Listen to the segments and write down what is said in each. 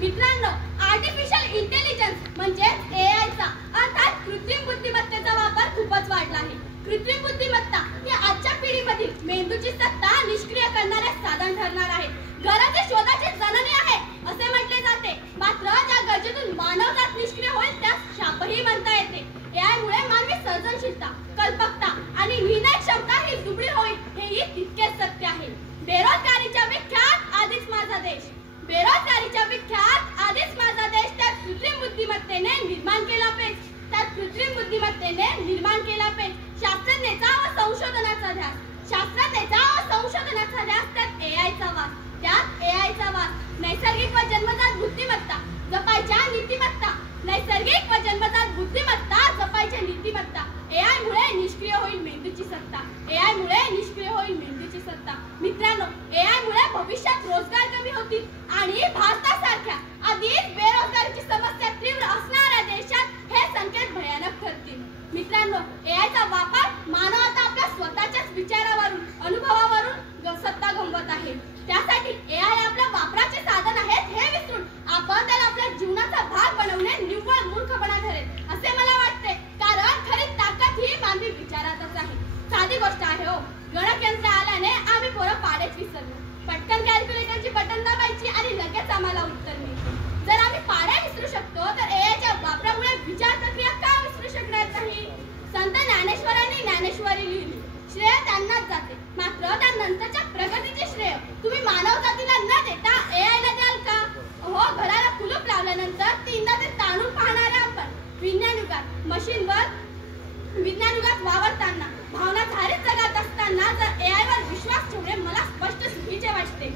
मित्रांनो, artificial intelligence म्हणजे एआयचा अर्थात कृत्रिम बुद्धिमत्तेचा वापर खूपच वाढला आहे. कृत्रिम बुद्धिमत्ता ही आजच्या पिढीमधील मेंदूची सत्ता निष्क्रिय करणारे साधन ठरणार आहे. गरजे शोधाची जननी आहे असे म्हटले जाते, मात्र ज्या गरजेतून मानवजात निष्क्रिय होईल त्यास शापही म्हणता येते. एआयमुळे मानवी सर्जनशीलता, कल्पकता आणि निर्णय क्षमता ही दुबळी होईल हेही तितकेच सत्य आहे. बेरोजगारीच्या विख्यात आधीच माझा देश, बेरोजगारीच्या विख्यात आधीच माझा देश त्यात कृत्रिम बुद्धिमत्तेने निर्माण केला पेच, त्यात कृत्रिम बुद्धिमत्तेने निर्माण केला पेच. शास्त्रज्ञतेचा व संशोधनाचा ध्यास, शास्त्रज्ञतेचा व संशोधनाचा ध्यास, त्यात एआयचा वास, त्यात एआयचा वास. नैसर्गिक व जन्मजात बुद्धिमत्ता जपायच्या नीतिमत्ता, नैसर्गिक व जन्मजात बुद्धिमत्ता जपायच्या नीतिमत्ता. एआयमुळे निष्क्रिय होईल मेंदूची सत्ता, एआयमुळे निष्क्रिय होईल मेंदूची सत्ता. मित्रांनो, एआयमुळे भविष्यात रोजगार कमी होतील आणि भारतासारख्या आधीच बेरोजगारीची समस्या तीव्र असणाऱ्या देशात हे संकेत भयानक ठरतील. मित्रांनो, एआयचा वापर मानव आता आपल्या स्वतःच्याच विचारावरून, अनुभवावरून सत्ता गमवत आहे. त्यासाठी एआय आपल्या वापराचे साधन आहेत हे विसरून आपण त्याला आपल्या जीवनाचा भाग बनवणे निव्वळ मूर्खपणा ठरेल असे मला वाटते. कारण खरी ताकद ही मानवी विचारातच आहे. साधी गोष्ट आहे हो, गणकयंत्र आल्याने आम्ही पोरं पाडेच विसरलो. पटकन कॅल्क्युलेटरची बटन दाबायची आणि लगेच आम्हाला उत्तर मिळते. जर आम्ही पाड्या विसरू शकतो तर एआयच्या वापरामुळे विचार प्रक्रिया का विसरू शकणार नाही? संत ज्ञानेश्वरांनी ज्ञानेश्वरी लिहिली, श्रेय त्यांनाच जाते, मात्र त्यानंतरच्या प्रगतीचे श्रेय तुम्ही मानव जातीला न देता एआयला द्याल का? हो, घराला कुलूप लावल्यानंतर तीनदा ते ताणून पाहणारे आपण विज्ञान युगात, मशीनवर विज्ञान युगात वावरताना, भावनाधारित जगात असताना जर एआयवर विश्वास ठेवणे मला स्पष्ट चुकीचे वाटते.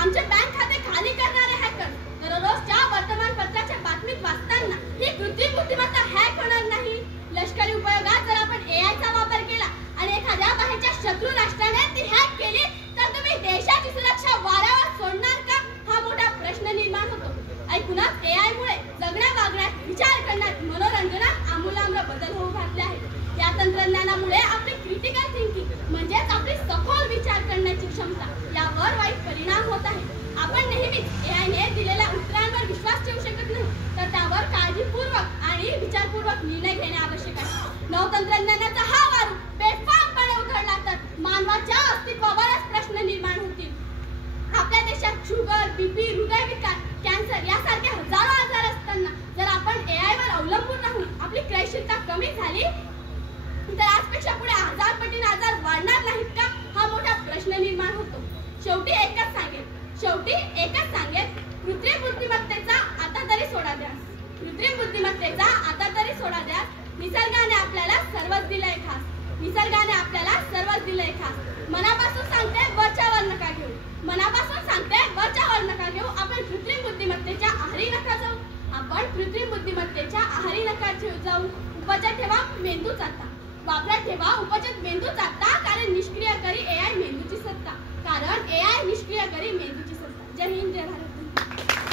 आमचे बँक खाते खाली करणारे हॅकर दररोजच्या वर्तमानपत्राच्या बातमीत वाचताना ही कृत्रिम बुद्धिमत्ता हॅक होणार नाही? लष्करी उपयोगात जर आपण एआयचा वापर केला आणि एखाद्या बाहेरच्या शत्रू राष्ट्राने ती हॅक केली तर तुम्ही देशाची सुरक्षा वाऱ्यावर सोडणार का? हा मोठा प्रश्न निर्माण होतो. ऐकूनच एआयमुळे जगण्या वागण्यात, विचार करण्यात, मनोरंजनात आमूलाग्र बदल होऊ घातले आहेत. या तंत्रज्ञानामुळे आपली क्रिटिकल थिंकिंग म्हणजेच आपली सखोल विचार करण्याची क्षमता यावर वाईट परिणाम होत आहे. आपण नेहमीच एआयने दिलेल्या उत्तरांवर विश्वास ठेवू शकत नाही, तर त्यावर काळजीपूर्वक आणि विचारपूर्वक निर्णय घेणे आवश्यक आहे. नवतंत्रज्ञानाचा हा वारू बेफामपणे उधळला तर मानवाच्या अस्तित्वावरच प्रश्न निर्माण होतील. आपल्या देशात शुगर, बीपी, हृदयविकार, कॅन्सर यासारखे हजारो आजार असताना जर आपण एआयवर अवलंबून राहून आपली क्रयशीलता कमी झाली तर आजपेक्षा पुढे 1000 पटीने आजार वाढणार नाहीत का? हा मोठा प्रश्न निर्माण होतो. शेवटी एकच सांगेल, कृत्रिम बुद्धिमत्तेचा आता तरी सोडा द्या, कृत्रिम बुद्धिमत्तेचा आता तरी सोडा द्या. निसर्गाने आपल्याला सर्वच दिलंय खास, निसर्गाने आपल्याला सर्वच दिलंय खास. मनापासून सांगते वरच्यावर नका घेऊ, मनापासून सांगते वरच्यावर नका घेऊ. आपण कृत्रिम बुद्धिमत्तेच्या आहारी नका जाऊ, आपण कृत्रिम बुद्धिमत्तेच्या आहारी नका जाऊ. उपचार ठेवा मेंदू चालता, वापरात ठेवा उपचार मेंदू चालता. कारण निष्क्रिय करी एआय मेंदूची सत्ता, कारण एआय निष्क्रिय करी मेंदूची सत्ता. जय हिंद, जय भारत.